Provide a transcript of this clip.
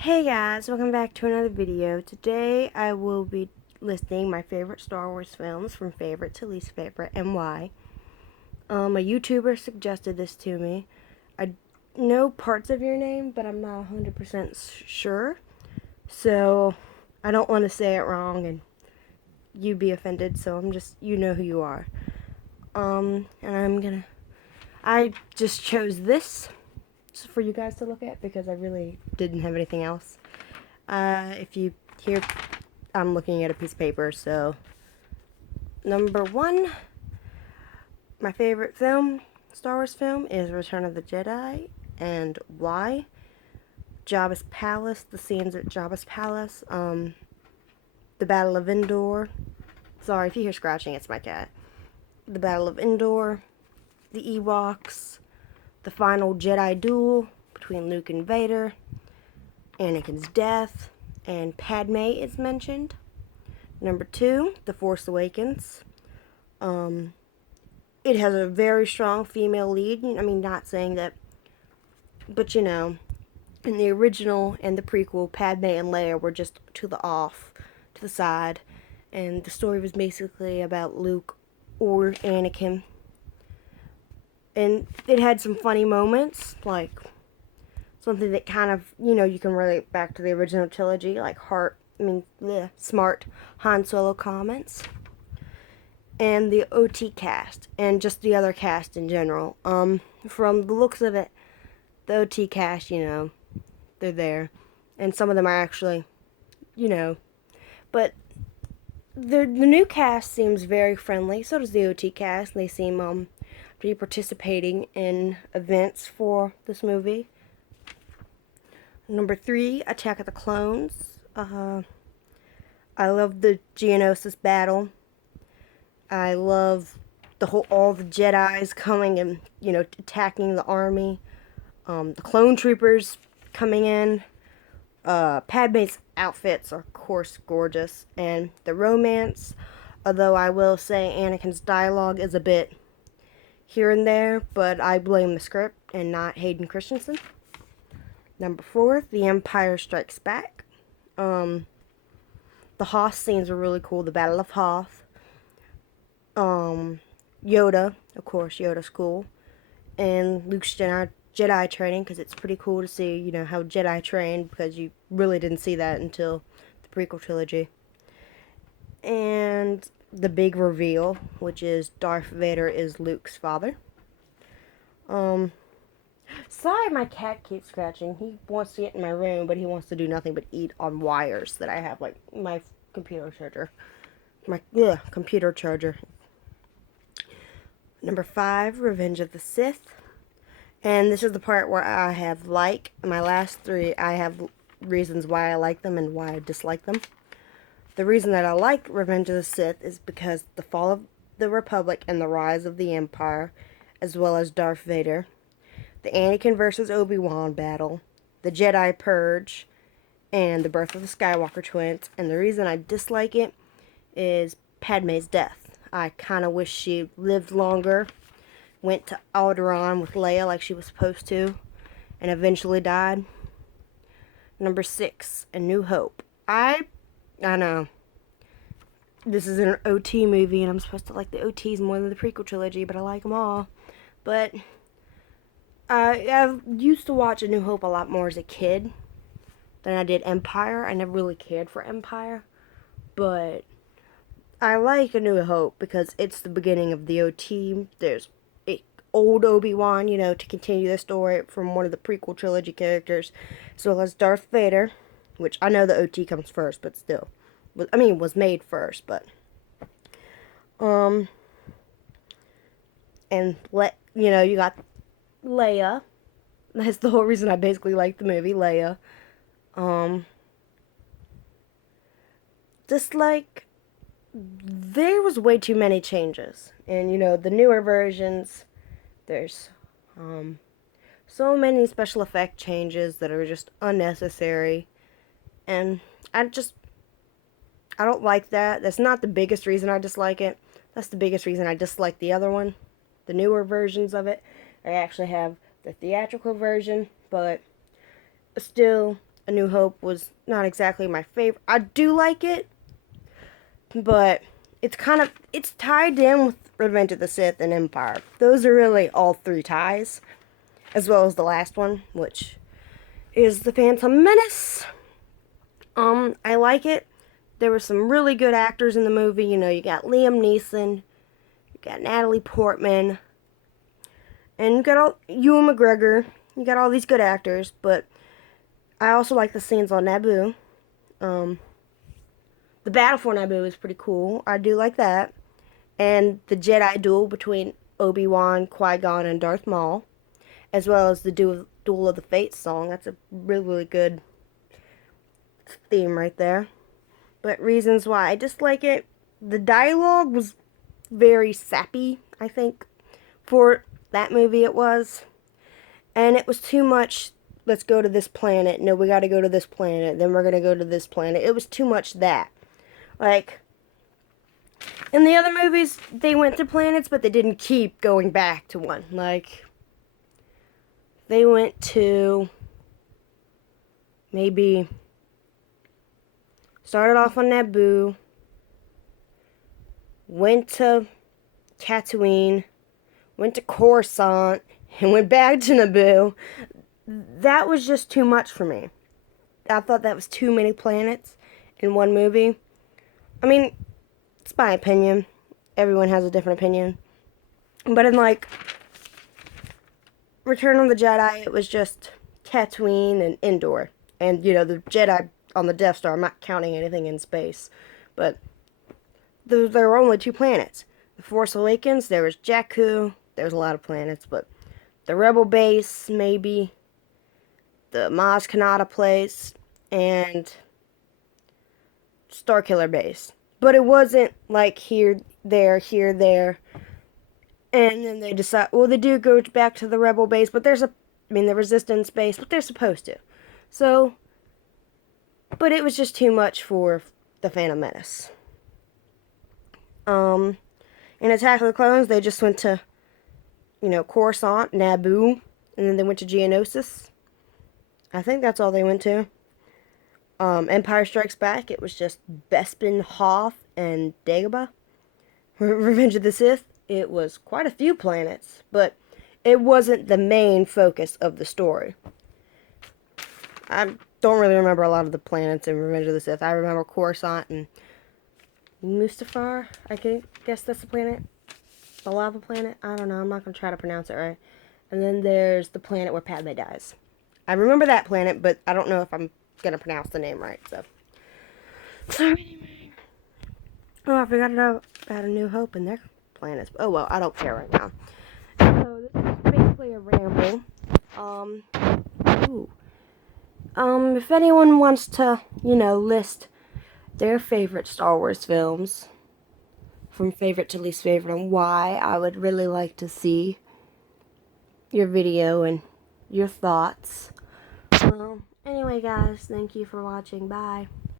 Hey guys, welcome back to another video. Today I will be listing my favorite Star Wars films from favorite to least favorite and why. A YouTuber suggested this to me. I know parts of your name, but I'm not 100% sure. So I don't want to say it wrong and you be offended, so you know who you are. I just chose this for you guys to look at because I really didn't have anything else. If you hear, I'm looking at a piece of paper, so number one, my favorite film, Star Wars film, is Return of the Jedi, and why? Jabba's Palace, the scenes at Jabba's Palace, the Battle of Endor. Sorry if you hear scratching, it's my cat. The Battle of Endor, the Ewoks, the final Jedi duel between Luke and Vader, Anakin's death, and Padme is mentioned. Number two, The Force Awakens. It has a very strong female lead. I mean, not saying that, but you know, in the original and the prequel, Padme and Leia were just to the side, and the story was basically about Luke or Anakin. And it had some funny moments, like something that kind of, you can relate back to the original trilogy, like smart Han Solo comments. And the OT cast, and just the other cast in general. From the looks of it, the OT cast, they're there. And some of them are actually, but the new cast seems very friendly. So does the OT cast. They seem to be participating in events for this movie. Number three, Attack of the Clones. I love the Geonosis battle. I love all the Jedis coming and, attacking the army. The clone troopers coming in. Padme's outfits are, of course, gorgeous. And the romance, although I will say Anakin's dialogue is a bit here and there, but I blame the script and not Hayden Christensen. Number four, The Empire Strikes Back. The Hoth scenes are really cool. The Battle of Hoth. Yoda, of course, Yoda's cool. And Luke's Jedi training, because it's pretty cool to see, how Jedi train, because you really didn't see that until the prequel trilogy. And the big reveal, which is Darth Vader is Luke's father. Sorry, my cat keeps scratching. He wants to get in my room, but he wants to do nothing but eat on wires that I have, like my computer charger. Computer charger. Number five, Revenge of the Sith. And this is the part where I have my last three, I have reasons why I like them and why I dislike them. The reason that I like Revenge of the Sith is because the fall of the Republic and the rise of the Empire, as well as Darth Vader, the Anakin versus Obi-Wan battle, the Jedi Purge, and the birth of the Skywalker twins. And the reason I dislike it is Padme's death. I kind of wish she lived longer, went to Alderaan with Leia like she was supposed to, and eventually died. Number six, A New Hope. I know. This is an OT movie, and I'm supposed to like the OTs more than the prequel trilogy, but I like them all. But I used to watch A New Hope a lot more as a kid than I did Empire. I never really cared for Empire, but I like A New Hope because it's the beginning of the OT. There's old Obi-Wan, to continue the story from one of the prequel trilogy characters, as well as Darth Vader, which I know the OT comes first, but still. Was made first, but. And you got Leia. That's the whole reason I basically like the movie, Leia. Just like, there was way too many changes. And, the newer versions, there's so many special effect changes that are just unnecessary. And I don't like that. That's not the biggest reason I dislike it. That's the biggest reason I dislike the other one. The newer versions of it. I actually have the theatrical version, but still, A New Hope was not exactly my favorite. I do like it, but it's tied in with Revenge of the Sith and Empire. Those are really all three ties, as well as the last one, which is The Phantom Menace. I like it. There were some really good actors in the movie. You know, you got Liam Neeson, you got Natalie Portman, and you got Ewan McGregor. You got all these good actors, but I also like the scenes on Naboo. The battle for Naboo is pretty cool. I do like that. And the Jedi duel between Obi-Wan, Qui-Gon, and Darth Maul, as well as the Duel of the Fates song. That's a really, really good theme right there. But reasons why I dislike it, the dialogue was very sappy, I think, for that movie it was. And it was too much, let's go to this planet. No, we gotta go to this planet. Then we're gonna go to this planet. It was too much that. Like, in the other movies, they went to planets, but they didn't keep going back to one. Like, they went to maybe started off on Naboo, went to Tatooine, went to Coruscant, and went back to Naboo. That was just too much for me. I thought that was too many planets in one movie. I mean, it's my opinion. Everyone has a different opinion. But in, like, Return of the Jedi, it was just Tatooine and Endor. And, you know, the Jedi on the Death Star, I'm not counting anything in space. But there were only 2 planets. The Force Awakens, there was Jakku. There was a lot of planets, but the Rebel base, maybe. The Maz Kanata place. And Starkiller base. But it wasn't like here, there. And then they decide, well, they do go back to the Rebel base, but the Resistance base, but they're supposed to. So, but it was just too much for the Phantom Menace. In Attack of the Clones, they just went to, you know, Coruscant, Naboo, and then they went to Geonosis. I think that's all they went to. Empire Strikes Back, it was just Bespin, Hoth, and Dagobah. Revenge of the Sith, it was quite a few planets, but it wasn't the main focus of the story. I don't really remember a lot of the planets in Revenge of the Sith. I remember Coruscant and Mustafar, I guess that's the planet. The lava planet? I don't know, I'm not going to try to pronounce it right. And then there's the planet where Padme dies. I remember that planet, but I don't know if I'm going to pronounce the name right, so. Oh, I forgot about A New Hope and their planets. Oh, well, I don't care right now. So, this is basically a ramble. If anyone wants to, you know, list their favorite Star Wars films, from favorite to least favorite, and why, I would really like to see your video and your thoughts. Well, anyway, guys, thank you for watching. Bye.